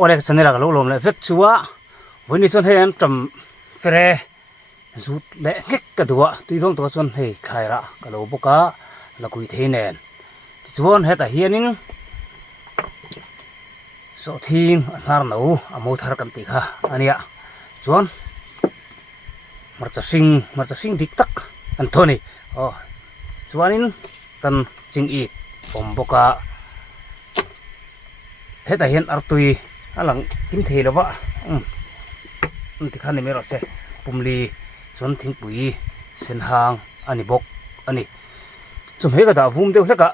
orek chanera lo lom le vek chuwa voini chon he an tam fere zut le ngek ka duwa tui dong to chon hei khaira ka lo boka la kui theinen ti chuan heta hianin so thing anar no amo thar kan ti kha ania chuan marcha sing dik tak an thoni chuanin kan ching i om boka heta hian artui alang kim thei lova ti khan ni mero se pumli chon thing pui sen hang ani bok ani chum he ka da vum deuh hleka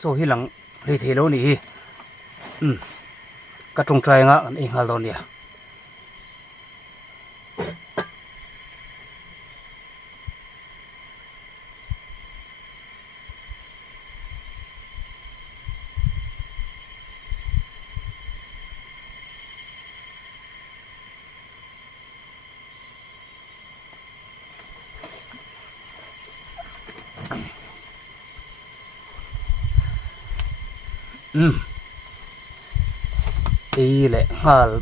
cho hi lang le thei lo ni ka tung trai nga an ei ngal don nia ý lệ ngal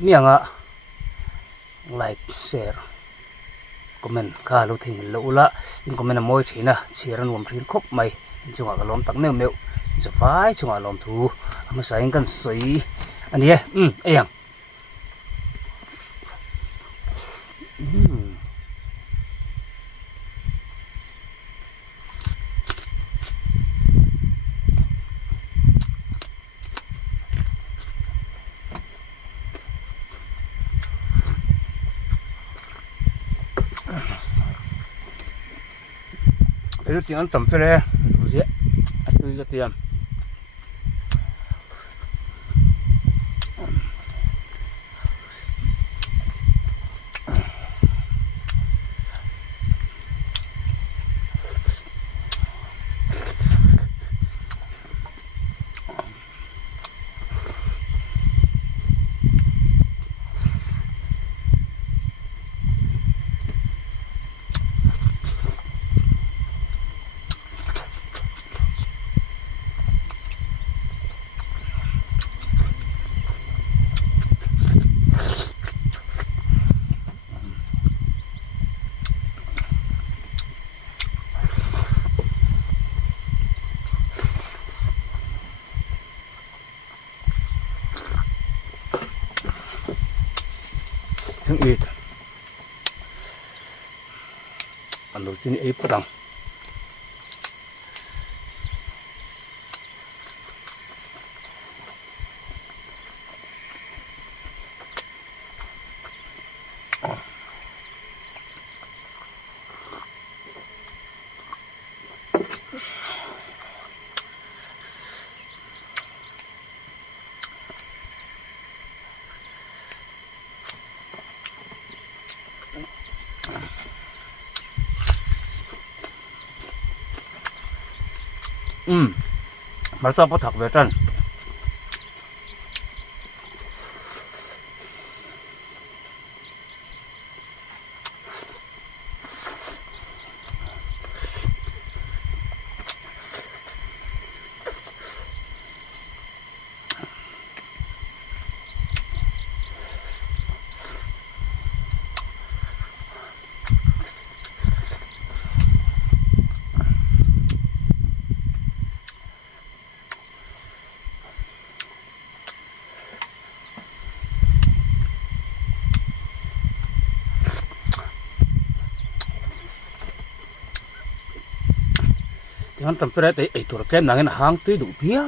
miệng ạ like share comment ka lu thing lo la in comment moi thina chiran wom thin khop mai chunga ka lom tak meu meu zo vai chunga lom thu ama sai kan soi ani eyang cái tiếng tầm thế này rồi tôi ra tiềnซึ่งอีกอันดูที่นี่ไอ้พลังMarta apa tak betan hắn tầm tới đấy ấy tụi kem nàng hang tới đủ bia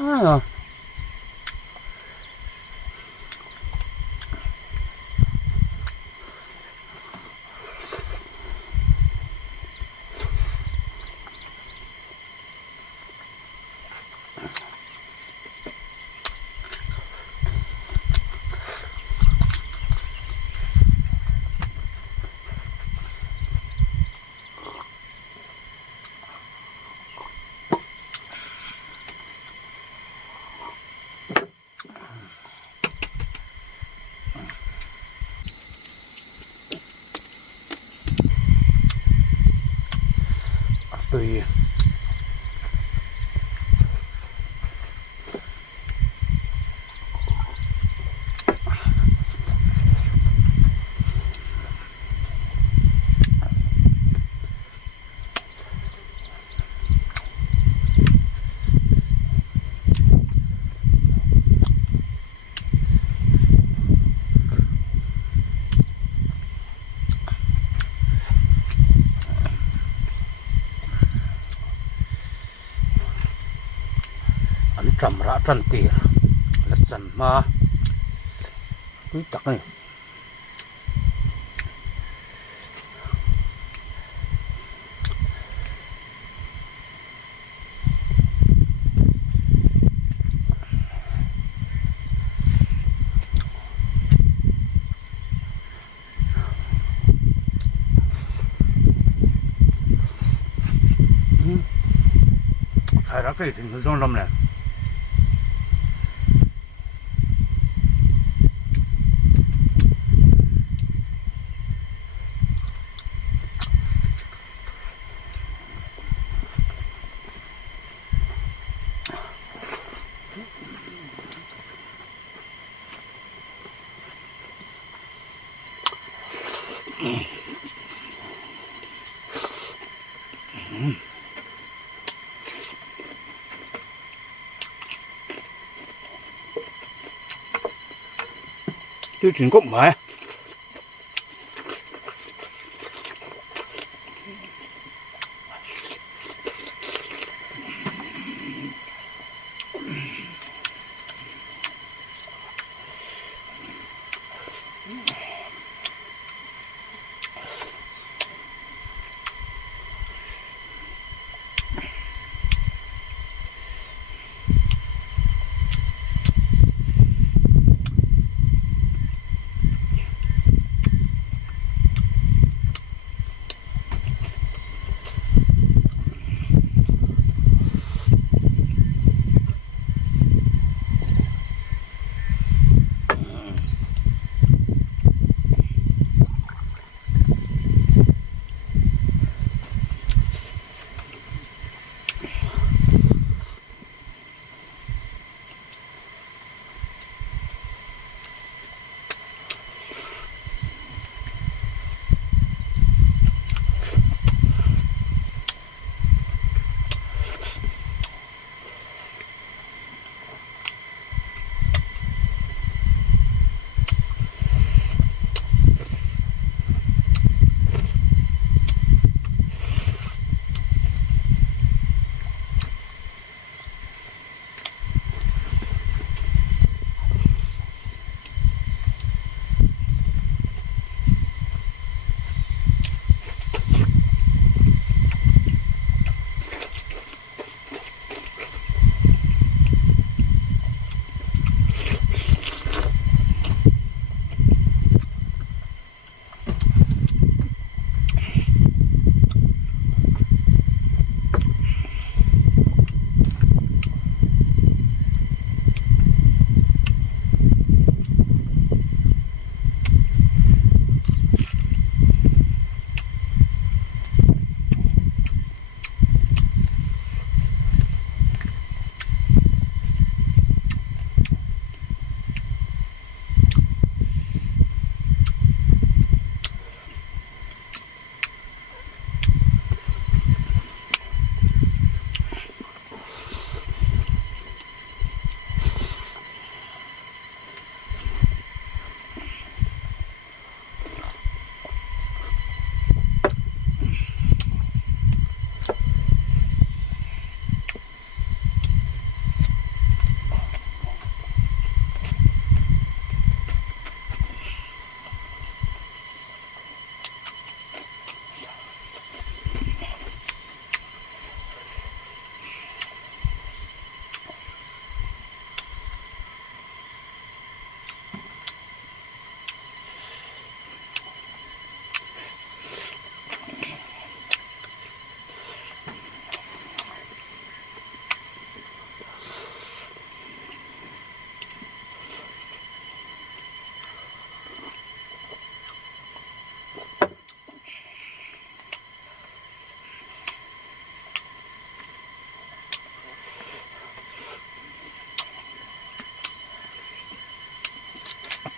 an tram ra tran tir la chan ma tui tak ni thải ra cái thì trong lâm này tôi chuyển cốc mà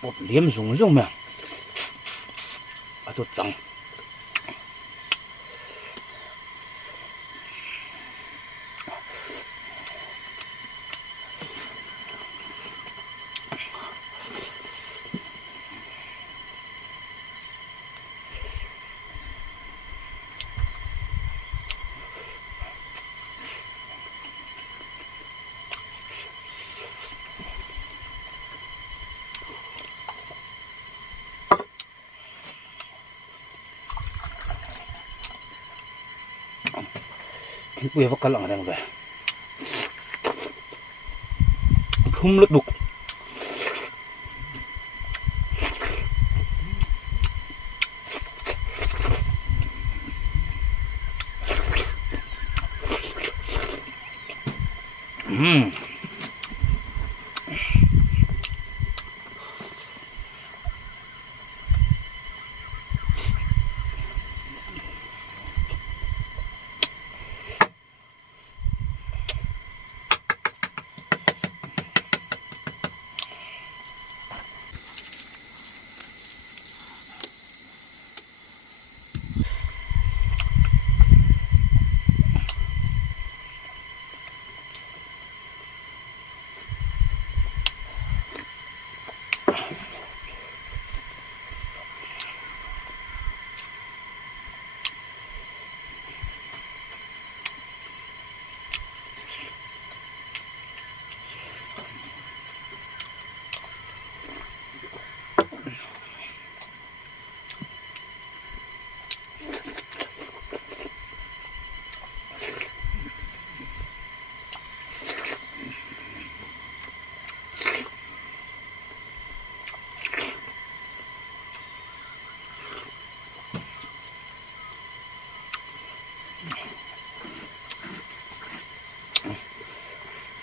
bột liếm dùng dùng mà chút trắng thì quay vào cái lăng đang về không lật đục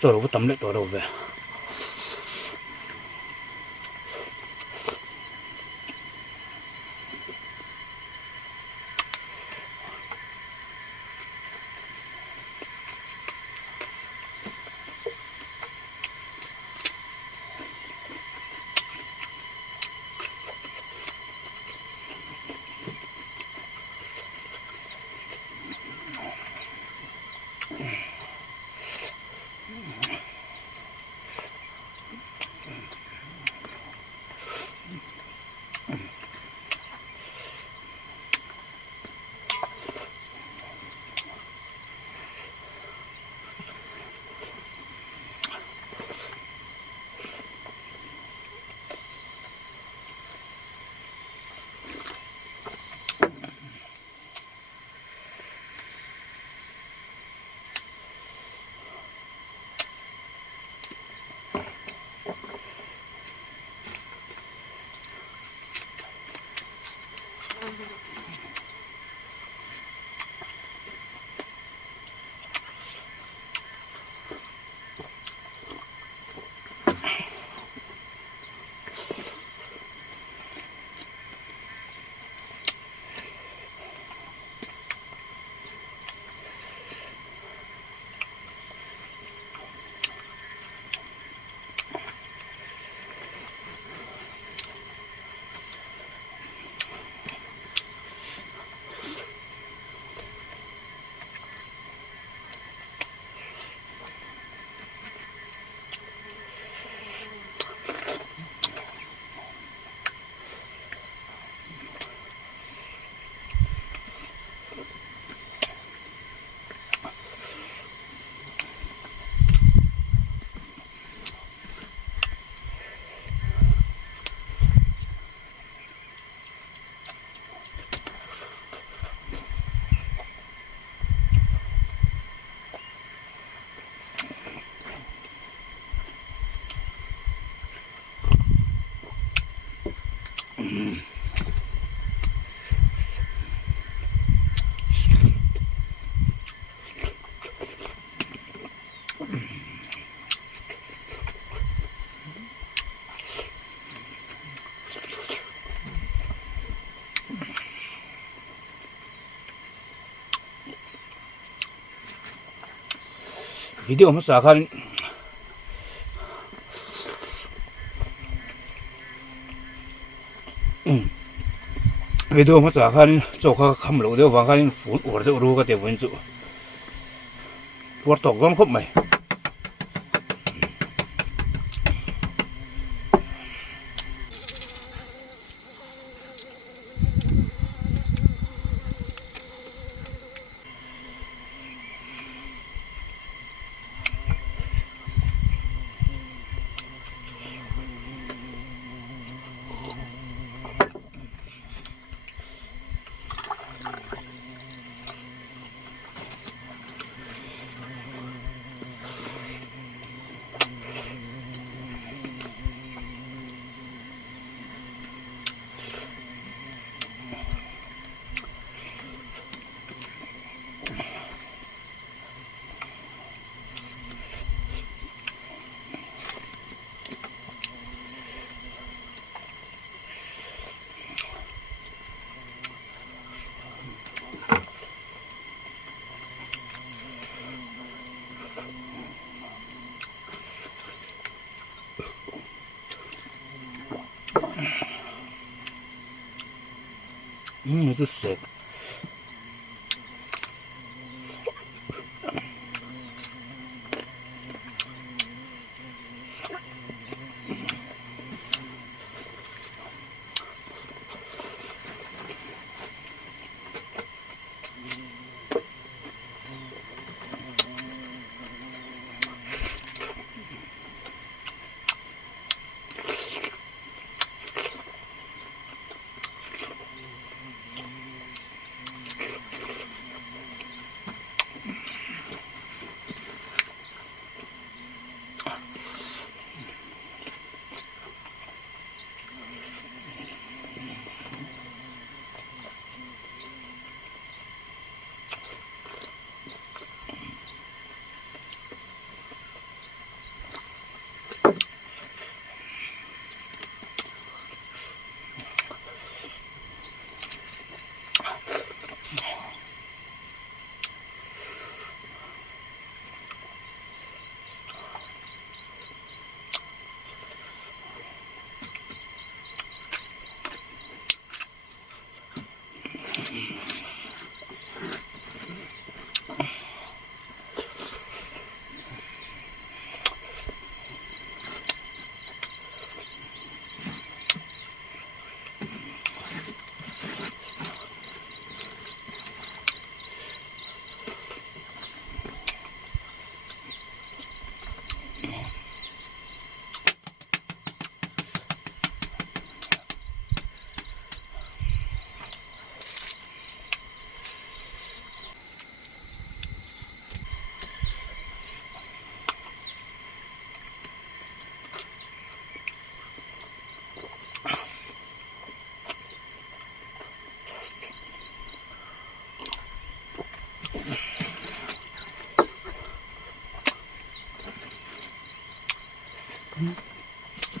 rồi nó tắm lại đó đâu về video mà xả khăn video mà xả khăn cho khá khăm lỗ đeo vàng khăn phun ổ đeo rô cái tiêu vinh trụ quạt tóc con khóc mày Nó chút sệt.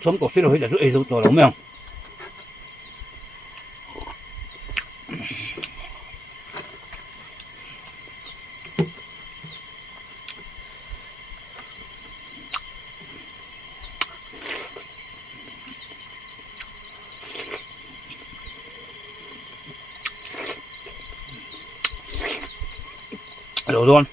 Sống có xíu rồi là rưỡi rồi đúng không? Đủ luôn.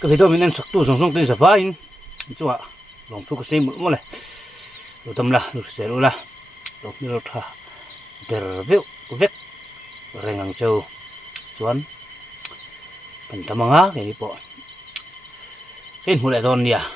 Cái đó mình ăn sặc tu song song tên sập vai, chú ạ, lòng thu cái xe mũi mà này, đồ tâm là, đồ xe đồ là, đồ như đồ thà, đờ véo, vét, rồi ngang châu, chuan, phần tham ăn á cái đi bộ, cái mũi lại giòn đi à.